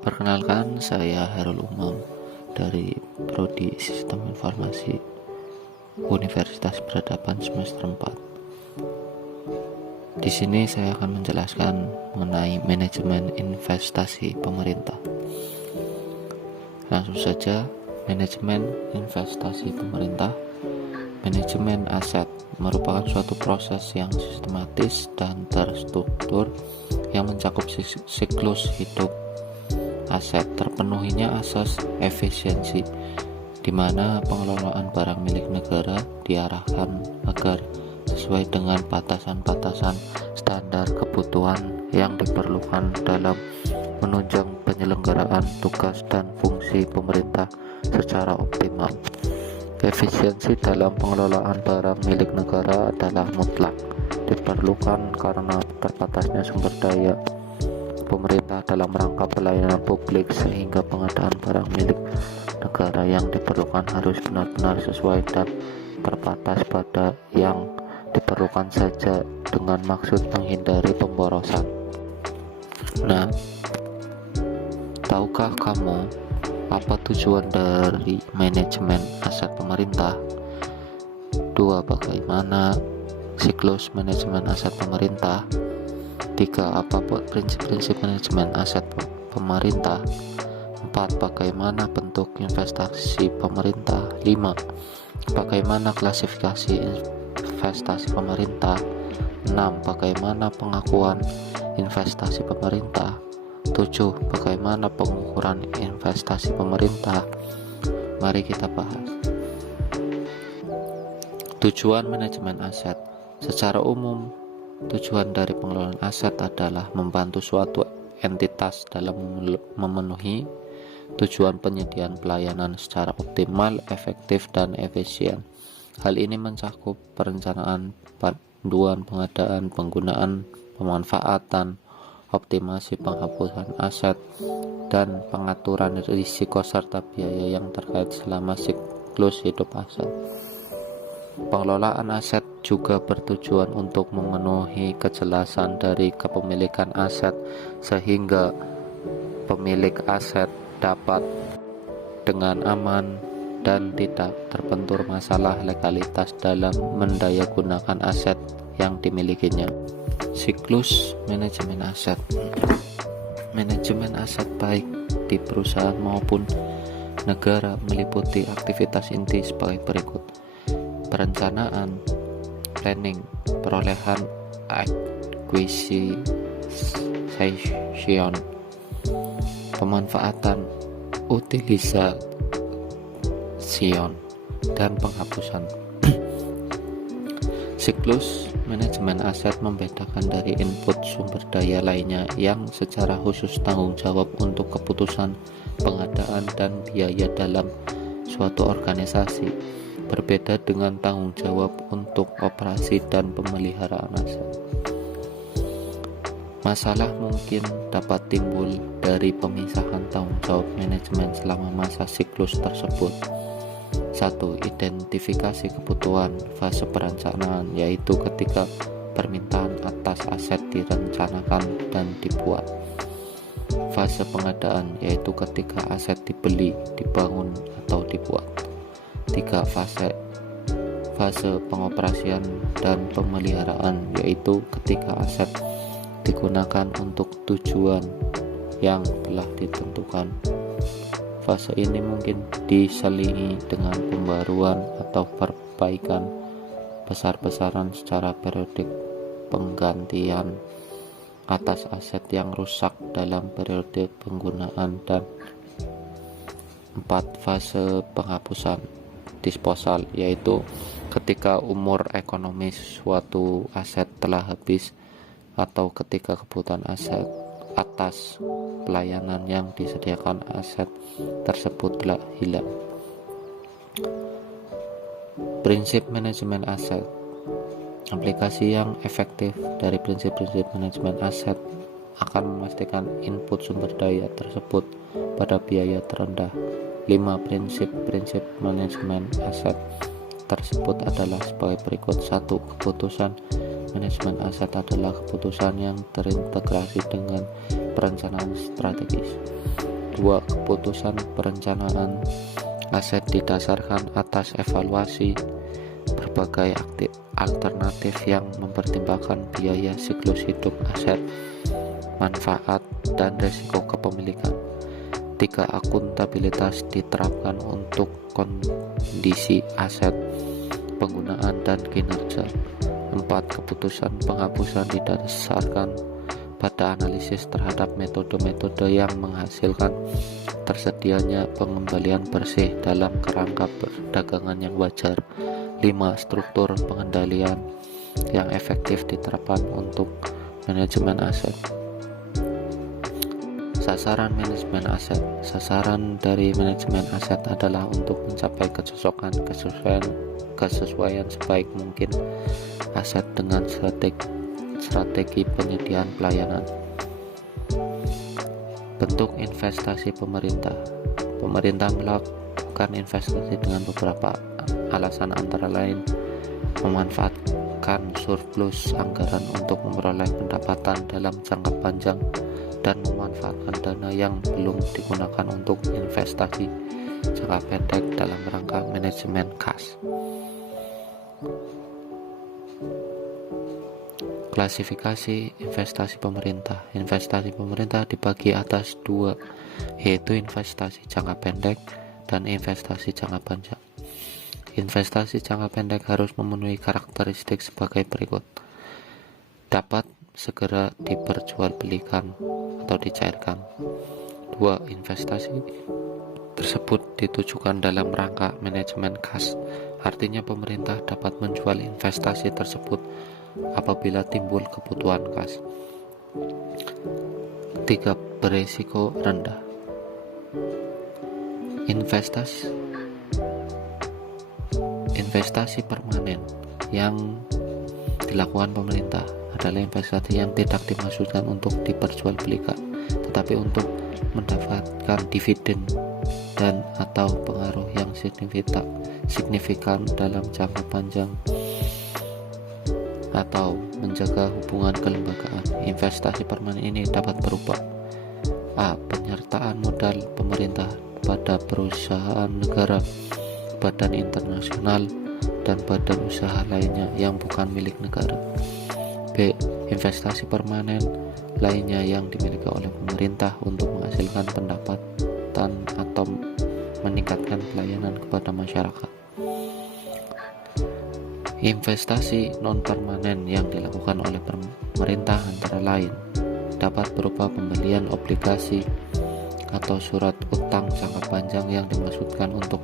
Perkenalkan, saya Hairul Umam dari Prodi Sistem Informasi Universitas Peradaban semester 4. Di sini saya akan menjelaskan mengenai manajemen investasi pemerintah. Langsung saja, manajemen investasi pemerintah. Manajemen aset merupakan suatu proses yang sistematis dan terstruktur yang mencakup siklus hidup aset. Terpenuhinya asas efisiensi, di mana pengelolaan barang milik negara diarahkan agar sesuai dengan batasan-batasan standar kebutuhan yang diperlukan dalam menunjang penyelenggaraan tugas dan fungsi pemerintah secara optimal. Efisiensi dalam pengelolaan barang milik negara adalah mutlak diperlukan karena terbatasnya sumber daya pemerintah dalam rangka pelayanan publik, sehingga pengadaan barang milik negara yang diperlukan harus benar-benar sesuai dan terbatas pada yang diperlukan saja dengan maksud menghindari pemborosan. Nah, tahukah kamu apa tujuan dari manajemen aset pemerintah? 2. Bagaimana siklus manajemen aset pemerintah? 3. Apa prinsip-prinsip manajemen aset pemerintah? 4. Bagaimana bentuk investasi pemerintah? 5. Bagaimana klasifikasi investasi pemerintah? 6. Bagaimana pengakuan investasi pemerintah? 7. Bagaimana pengukuran investasi pemerintah? Mari kita bahas. Tujuan manajemen aset. Secara umum, tujuan dari pengelolaan aset adalah membantu suatu entitas dalam memenuhi tujuan penyediaan pelayanan secara optimal, efektif, dan efisien. Hal ini mencakup perencanaan, panduan pengadaan, penggunaan, pemanfaatan, optimasi penghapusan aset, dan pengaturan risiko serta biaya yang terkait selama siklus hidup aset. Pengelolaan aset juga bertujuan untuk memenuhi kejelasan dari kepemilikan aset, sehingga pemilik aset dapat dengan aman dan tidak terbentur masalah legalitas dalam mendayagunakan aset yang dimilikinya. Siklus manajemen aset. Manajemen aset baik di perusahaan maupun negara meliputi aktivitas inti sebagai berikut: perencanaan, planning, perolehan, acquisition, pemanfaatan, utilisation, dan penghapusan. Siklus manajemen aset membedakan dari input sumber daya lainnya yang secara khusus tanggung jawab untuk keputusan pengadaan dan biaya dalam suatu organisasi, berbeda dengan tanggung jawab untuk operasi dan pemeliharaan aset. Masalah mungkin dapat timbul dari pemisahan tanggung jawab manajemen selama masa siklus tersebut. 1. Identifikasi kebutuhan. Fase perencanaan, yaitu ketika permintaan atas aset direncanakan dan dibuat. Fase pengadaan, yaitu ketika aset dibeli, dibangun, atau dibuat. 3. Fase pengoperasian dan pemeliharaan, yaitu ketika aset digunakan untuk tujuan yang telah ditentukan. Fase ini mungkin diselingi dengan pembaruan atau perbaikan besar-besaran secara periodik, penggantian atas aset yang rusak dalam periode penggunaan. Dan 4. Fase penghapusan, disposal, yaitu ketika umur ekonomis suatu aset telah habis atau ketika kebutuhan aset atas pelayanan yang disediakan aset tersebut telah hilang. Prinsip manajemen aset. Aplikasi yang efektif dari prinsip-prinsip manajemen aset akan memastikan input sumber daya tersebut pada biaya terendah. 5 prinsip-prinsip manajemen aset tersebut adalah sebagai berikut. 1. Keputusan manajemen aset adalah keputusan yang terintegrasi dengan perencanaan strategis. 2. Keputusan perencanaan aset didasarkan atas evaluasi berbagai alternatif yang mempertimbangkan biaya siklus hidup aset, manfaat, dan risiko kepemilikan. 3. Akuntabilitas diterapkan untuk kondisi aset, penggunaan, dan kinerja. 4. Keputusan penghapusan didasarkan pada analisis terhadap metode-metode yang menghasilkan tersedianya pengembalian bersih dalam kerangka perdagangan yang wajar. 5. Struktur pengendalian yang efektif diterapkan untuk manajemen aset. Sasaran manajemen aset. Sasaran dari manajemen aset adalah untuk mencapai kesesuaian sebaik mungkin aset dengan strategi penyediaan pelayanan. Bentuk investasi pemerintah. Pemerintah melakukan investasi dengan beberapa alasan, antara lain memanfaatkan surplus anggaran untuk memperoleh pendapatan dalam jangka panjang dan memanfaatkan dana yang belum digunakan untuk investasi jangka pendek dalam rangka manajemen kas. Klasifikasi investasi pemerintah. Investasi pemerintah dibagi atas dua, yaitu investasi jangka pendek dan investasi jangka panjang. Investasi jangka pendek harus memenuhi karakteristik sebagai berikut: dapat segera diperjualbelikan atau dicairkan. 2. Investasi tersebut ditujukan dalam rangka manajemen kas, artinya pemerintah dapat menjual investasi tersebut apabila timbul kebutuhan kas. 3. Beresiko rendah. Investasi permanen yang dilakukan pemerintah adalah investasi yang tidak dimaksudkan untuk diperjualbelikan, tetapi untuk mendapatkan dividen dan atau pengaruh yang signifikan dalam jangka panjang, atau menjaga hubungan kelembagaan. Investasi permanen ini dapat berupa: A. Penyertaan modal pemerintah pada perusahaan negara, badan internasional, dan badan usaha lainnya yang bukan milik negara. B. Investasi permanen lainnya yang dimiliki oleh pemerintah untuk menghasilkan pendapatan atau meningkatkan pelayanan kepada masyarakat. Investasi non-permanen yang dilakukan oleh pemerintah antara lain dapat berupa pembelian obligasi atau surat utang jangka panjang yang dimaksudkan untuk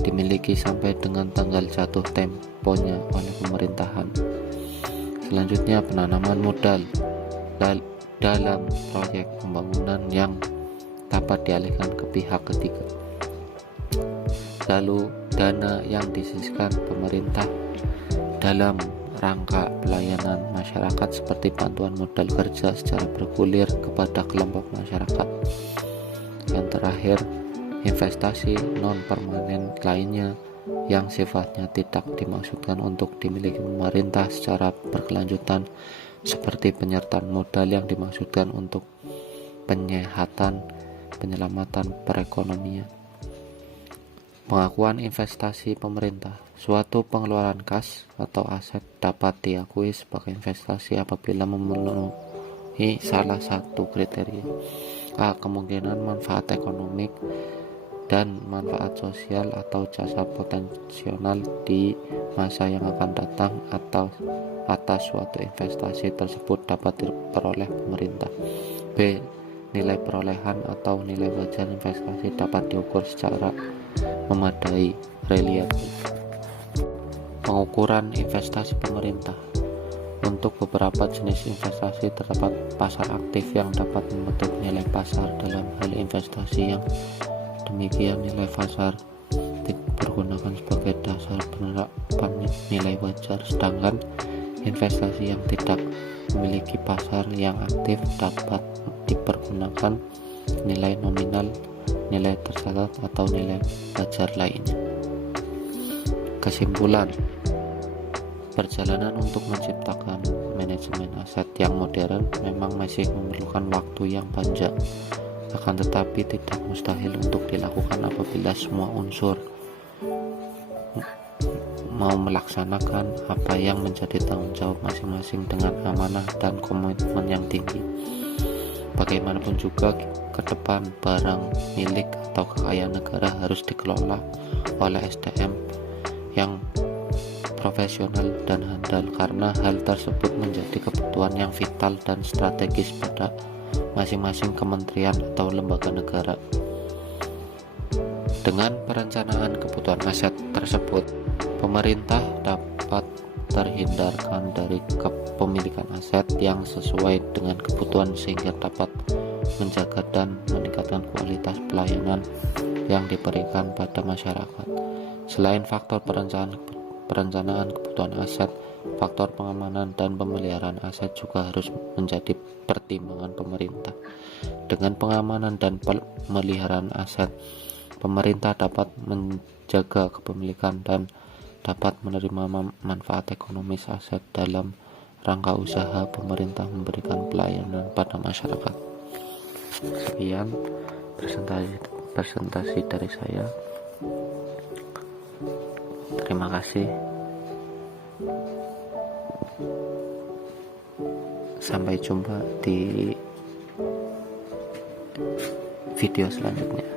dimiliki sampai dengan tanggal jatuh temponya oleh pemerintahan. Selanjutnya, penanaman modal dalam proyek pembangunan yang dapat dialihkan ke pihak ketiga. Lalu, dana yang disisihkan pemerintah dalam rangka pelayanan masyarakat seperti bantuan modal kerja secara bergulir kepada kelompok masyarakat. Yang terakhir, investasi non-permanen lainnya yang sifatnya tidak dimaksudkan untuk dimiliki pemerintah secara berkelanjutan, seperti penyertaan modal yang dimaksudkan untuk penyelamatan perekonomian. Pengakuan investasi pemerintah. Suatu pengeluaran kas atau aset dapat diakui sebagai investasi apabila memenuhi salah satu kriteria: A. Kemungkinan manfaat ekonomik dan manfaat sosial atau jasa potensial di masa yang akan datang atau atas suatu investasi tersebut dapat diperoleh pemerintah. B. Nilai perolehan atau nilai wajar investasi dapat diukur secara memadai, reliabel. Pengukuran investasi pemerintah. Untuk beberapa jenis investasi terdapat pasar aktif yang dapat membentuk nilai pasar. Dalam hal investasi yang demikian, nilai pasar dipergunakan sebagai dasar penerapan nilai wajar, sedangkan investasi yang tidak memiliki pasar yang aktif dapat dipergunakan nilai nominal, nilai tercatat, atau nilai wajar lainnya. Kesimpulan, Perjalanan untuk menciptakan manajemen aset yang modern memang masih memerlukan waktu yang panjang, akan tetapi tidak mustahil untuk dilakukan apabila semua unsur mau melaksanakan apa yang menjadi tanggung jawab masing-masing dengan amanah dan komitmen yang tinggi. Bagaimanapun juga ke depan, barang milik atau kekayaan negara harus dikelola oleh SDM yang profesional dan handal, karena hal tersebut menjadi kebutuhan yang vital dan strategis pada masing-masing kementerian atau lembaga negara. Dengan perencanaan kebutuhan aset tersebut, pemerintah dapat terhindarkan dari kepemilikan aset yang sesuai dengan kebutuhan sehingga dapat menjaga dan meningkatkan kualitas pelayanan yang diberikan pada masyarakat. Selain faktor perencanaan kebutuhan aset, faktor pengamanan dan pemeliharaan aset juga harus menjadi pertimbangan pemerintah. Dengan pengamanan dan pemeliharaan aset, pemerintah dapat menjaga kepemilikan dan dapat menerima manfaat ekonomis aset dalam rangka usaha pemerintah memberikan pelayanan pada masyarakat. Sekian presentasi dari saya. Terima kasih. Sampai jumpa di video selanjutnya.